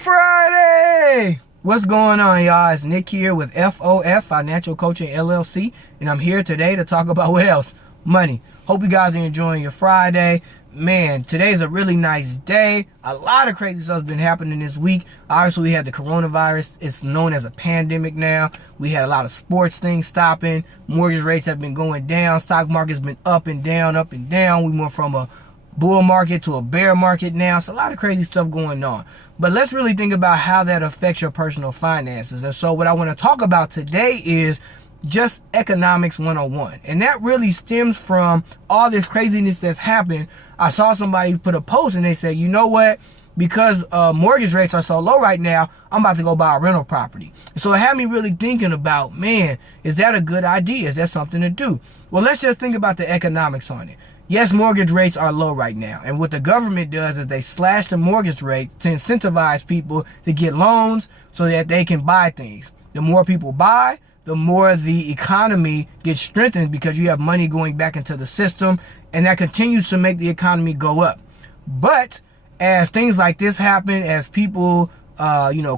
Friday! What's going on, y'all? It's Nick here with F.O.F, Financial Coaching LLC, and I'm here today to talk about what else? Money. Hope you guys are enjoying your Friday. Man, today's a really nice day. A lot of crazy stuff's been happening this week. Obviously, we had the coronavirus. It's known as a pandemic now. We had a lot of sports things stopping. Mortgage rates have been going down. Stock market's been up and down, up and down. We went from a bull market to a bear market now. So a lot of crazy stuff going on. But let's really think about how that affects your personal finances. And so what I want to talk about today is just economics 101. And that really stems from all this craziness that's happened. I saw somebody put a post and they said, you know what? Because mortgage rates are so low right now, I'm about to go buy a rental property. So it had me really thinking about, man, is that a good idea? Is that something to do? Well, let's just think about the economics on it. Yes, mortgage rates are low right now. And what the government does is they slash the mortgage rate to incentivize people to get loans so that they can buy things. The more people buy, the more the economy gets strengthened because you have money going back into the system, and that continues to make the economy go up. But as things like this happen, as people,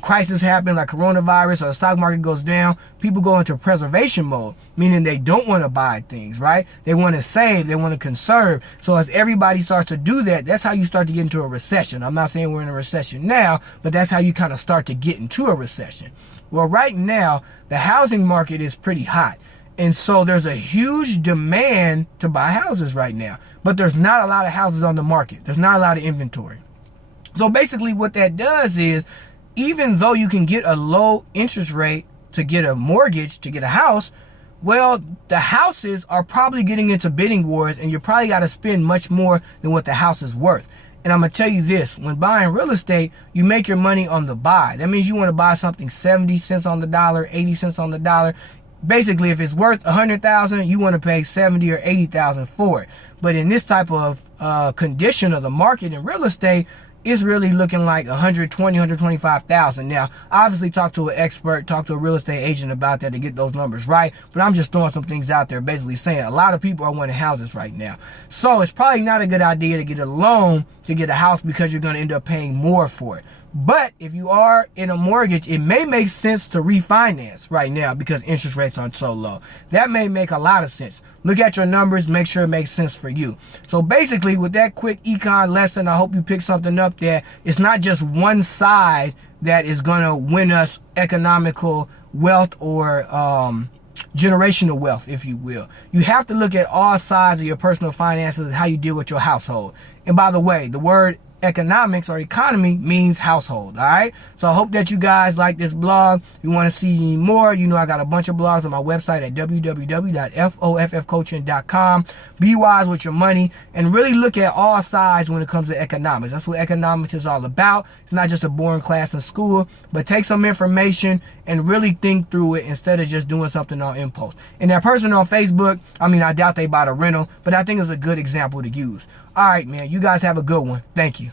crisis happen like coronavirus or the stock market goes down, people go into preservation mode, meaning they don't want to buy things, right? They want to save, they want to conserve. So as everybody starts to do that, that's how you start to get into a recession. I'm not saying we're in a recession now, but that's how you kind of start to get into a recession. Well, right now, the housing market is pretty hot. And so there's a huge demand to buy houses right now, but there's not a lot of houses on the market. There's not a lot of inventory. So basically what that does is, even though you can get a low interest rate to get a mortgage, to get a house, well, the houses are probably getting into bidding wars, and you probably got to spend much more than what the house is worth. And I'm going to tell you this, when buying real estate, you make your money on the buy. That means you want to buy something 70 cents on the dollar, 80 cents on the dollar. Basically, if it's worth 100,000, you want to pay 70 or 80,000 for it. But in this type of condition of the market in real estate, it's really looking like 120, 125,000. Now, obviously talk to an expert, talk to a real estate agent about that to get those numbers right. But I'm just throwing some things out there, basically saying a lot of people are wanting houses right now. So it's probably not a good idea to get a loan to get a house because you're going to end up paying more for it. But if you are in a mortgage, it may make sense to refinance right now because interest rates aren't so low. That may make a lot of sense. Look at your numbers, make sure it makes sense for you. So basically, with that quick econ lesson, I hope you pick something up there. It's not just one side that is going to win us economical wealth or generational wealth, if you will. You have to look at all sides of your personal finances and how you deal with your household. And by the way, the word economics or economy means household. All right, so I hope that you guys like this blog. If you want to see more, you know I got a bunch of blogs on my website at www.foffcoaching.com. Be wise with your money and really look at all sides when it comes to economics. That's what economics is all about. It's not just a boring class in school, but take some information and really think through it instead of just doing something on impulse. And that person on Facebook, I doubt they bought a rental, but I think it's a good example to use. All right, man, you guys have a good one. Thank you.